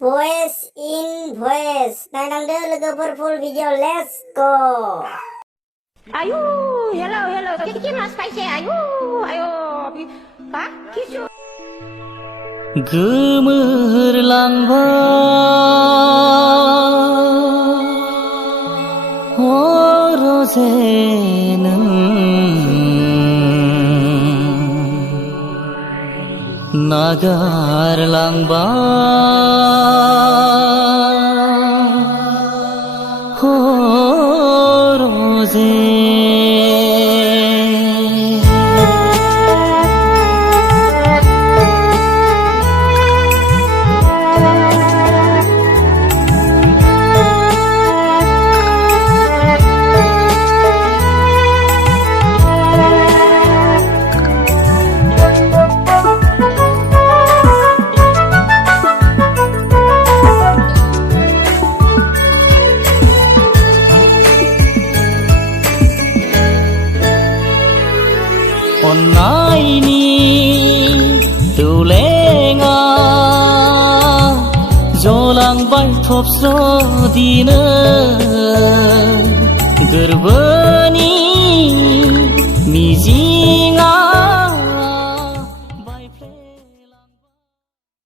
Voice in voice. Nangdang logoper full video. Let's go. Ayo, hello. Kiki mas spicy. Ayo. Hah? Kisu. Gemerlangba horozenem nagarlangba horoze Onaini tulenga jolang bai thopso dina gerba